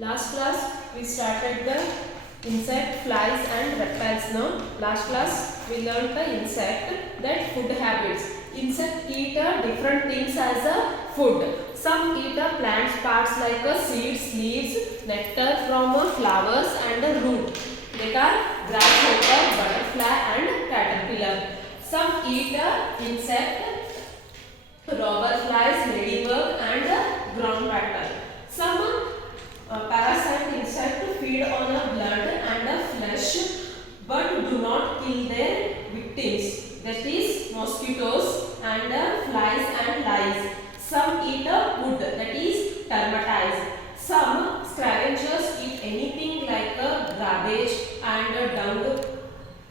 Last class we started the insect, flies and reptiles. Now last class we learned the insect that food habits. Insect eat different things as a food. Some eat plants parts like seeds, leaves, nectar from flowers and root. They are grasshopper, butterfly and caterpillar. Some eat insect, robber flies, ladybug and ground battle. Some parasite insect feed on a blood and a flesh but do not kill their victims. That is mosquitoes and flies and lice. Some eat wood, that is termites. Some scavengers eat anything like garbage and dung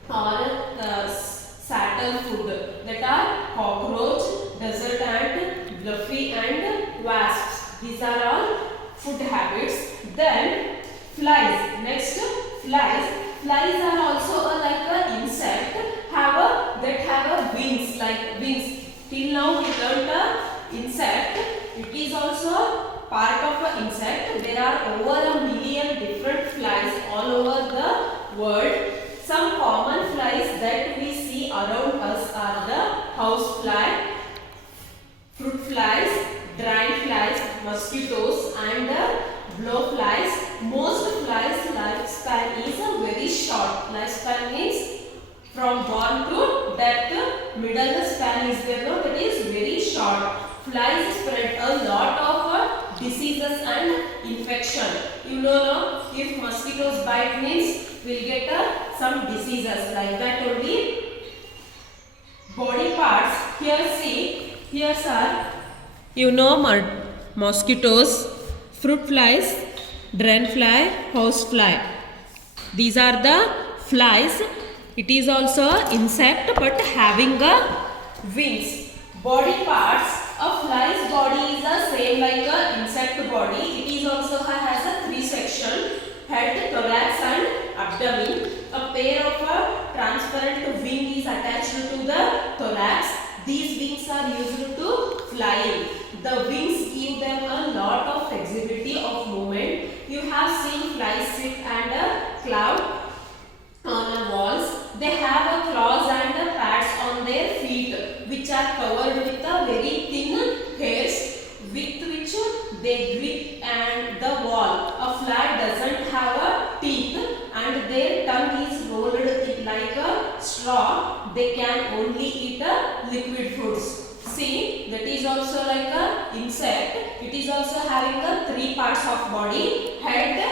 or saddle food, that are cockroach, desert ant, fluffy and wasps. These are all food habits. Then flies. Next, flies. Flies are also like an insect that have wings, like wings. Till now we learned insect. It is also part of an insect. There are over 1 million different flies all over the world. Some common flies that we see around us are the house fly, fruit flies, drain flies, mosquitoes and blowflies. Most flies lifespan is very short. Lifespan means from born to death. Middle span is there, no, that is very short. Flies spread a lot of diseases and infection. You know, no, if mosquitoes bite means we'll get some diseases like that only. Body parts. Here see, here are, you know, mosquitoes, fruit flies, drain fly, house fly. These are the flies. It is also insect but having wings. Body parts. A fly's body is the same like a insect body. It is also has a 3 section: head, thorax and abdomen. A pair of transparent wing is attached to the thorax. These wings are used to flying. The wings give them a lot of flexibility of movement. You have seen flies sit and cloud on walls. They have claws and pads on their feet, which are covered with very thin hairs with which they grip and the wall. A fly doesn't have teeth and their tongue is rolled like a straw. They can only eat liquid foods. See, that is also like a insect. It is also having 3 parts of body: head,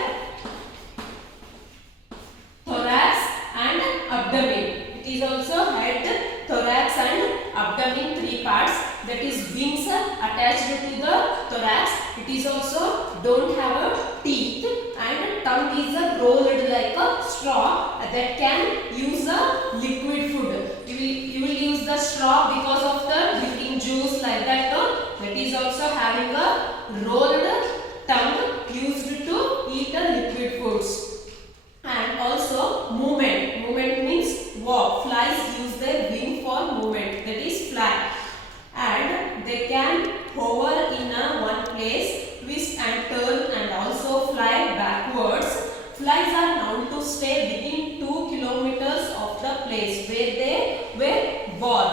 thorax and abdomen. It is also head, thorax and abdomen, 3 parts. That is wings attached to the thorax. It is also don't have a teeth and tongue is rolled like a straw that can use a liquid food. You will use the straw because of the drinking juice like that. That is also having a rolled tongue used to eat liquid foods. And also movement. Movement means walk. Flies use their wing for movement. That is fly. And they can hover in one place, twist and turn and also fly backwards. Flies are known to stay within 2 kilometers of the place where they were born.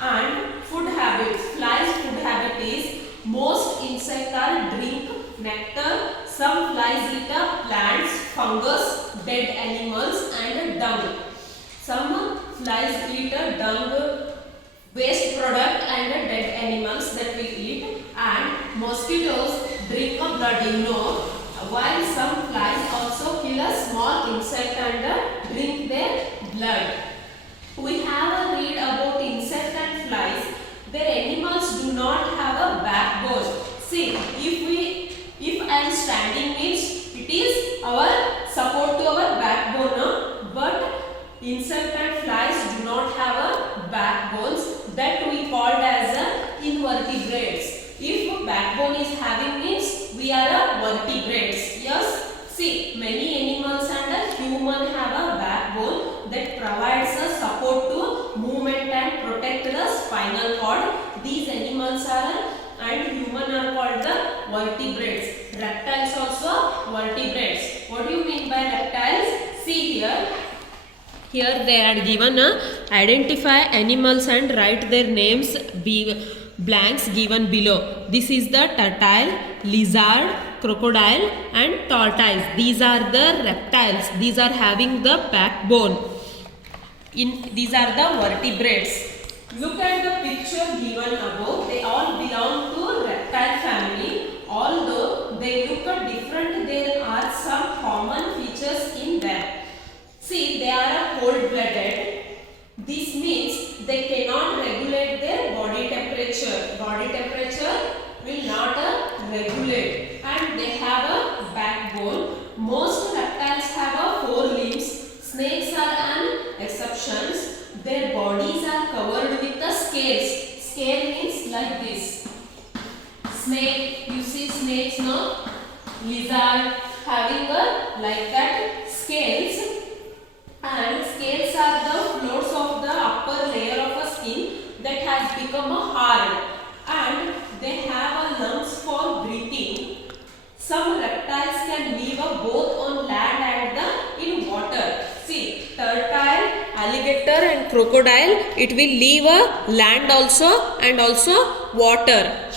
And food habits. Flies' food habit is most insects are drink nectar. Some flies eat plants, fungus, dead animals and dung. Some flies eat dung, waste product and dead animals that we eat. And mosquitoes drink blood, you know. While some flies also kill a small insect and drink their blood. We have a read about insects and flies. Their animals do not have a backbone. See, if I am standing means it is our support to our backbone, no? But insect and flies do not have a backbones, that we called as invertebrates. If backbone is having means we are a vertebrates. Yes. See, many animals and human have a backbone that provides a support to movement and protect the spinal cord. These animals are and human are called the vertebrates. Reptiles also vertebrates. What do you mean by reptiles? See here. Here they are given identify animals and write their names. Blanks given below. This is the turtle, lizard, crocodile and tortoise. These are the reptiles. These are having the backbone. These are the vertebrates. Look at the picture given above. They all belong to reptile family. Although they look different, there are some common features in them. See, they are cold-blooded. This means they cannot regulate their body temperature. Body temperature will not regulate, and they have a backbone. Most reptiles have 4 limbs. Snakes are an exception. Their bodies are covered with the scales. Scale means like this. Snake, you see snakes, no? Lizard having like that scales. And scales are the floors of the upper layer of a skin that has become hard, and they have lungs for breathing. Some reptiles can live both on land and in water. See, turtle, alligator and crocodile, it will live land also and also water.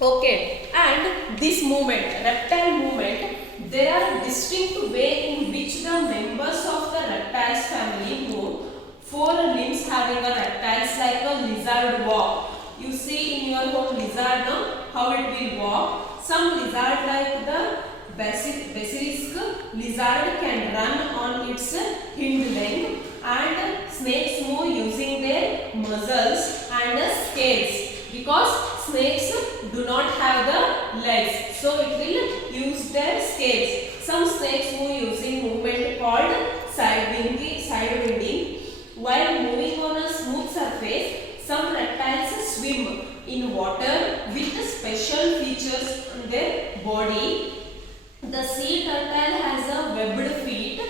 Okay, and this movement, reptile movement, there are distinct way in which the members of the reptiles family move. 4 limbs having a reptiles like a lizard walk. You see in your home lizard now how it will walk. Some lizard like the basilisk lizard can run on its hind leg, and snakes move using their muscles and scales, because snakes do not have the legs, so it will use their scales. Some snakes move using movement called side winding. While moving on a smooth surface, some reptiles swim in water with special features on their body. The sea turtle has a webbed feet,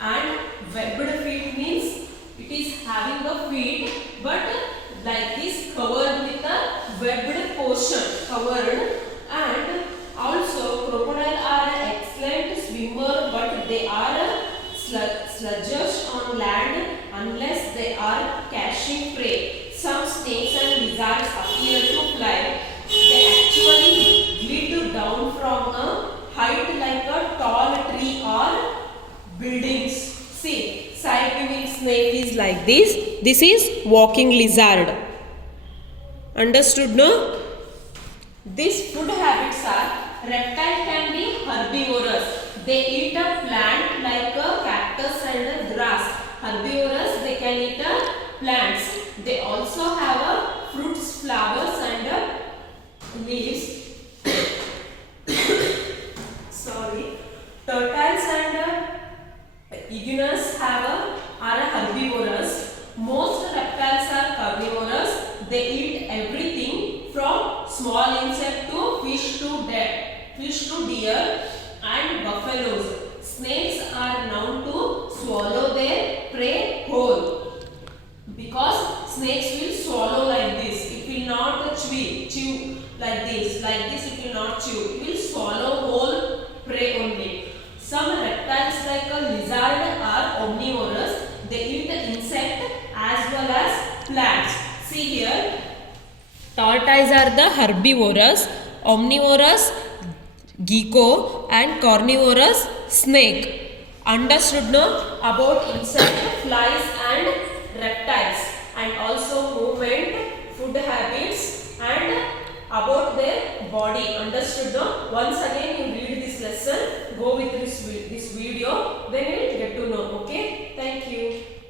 and webbed feet means it is having a feet but like this covered with a webbed portion, covered. And also crocodile are an excellent swimmer, but they are sluggish on land unless they are catching prey. Some snakes and lizards appear to fly. They actually glide down from a height like a tall tree or buildings. See, side-winging snake is like this. This is walking lizard. Understood, no? These food habits are, reptile can be herbivorous. They eat a plant like a cactus and a grass. Herbivorous, they can eat plants. They also have fruits, flowers and leaves. Sorry. Turtles and iguanas are herbivorous. Most reptiles are carnivorous. They eat everything from small insect to fish to deer and buffaloes. Snakes are known to swallow their prey whole, because snakes will swallow like this. It will not chew like this. Like this it will not chew. It will swallow whole prey only. Some reptiles like a lizard are omnivorous. They eat insect as well as plants. See here, tortoise are the herbivorous, omnivorous gecko and carnivorous snake. Understood now about insect, flies and reptiles, and also movement, food habits and about their body. Understood now? Once again you read this lesson, go with this video, then we will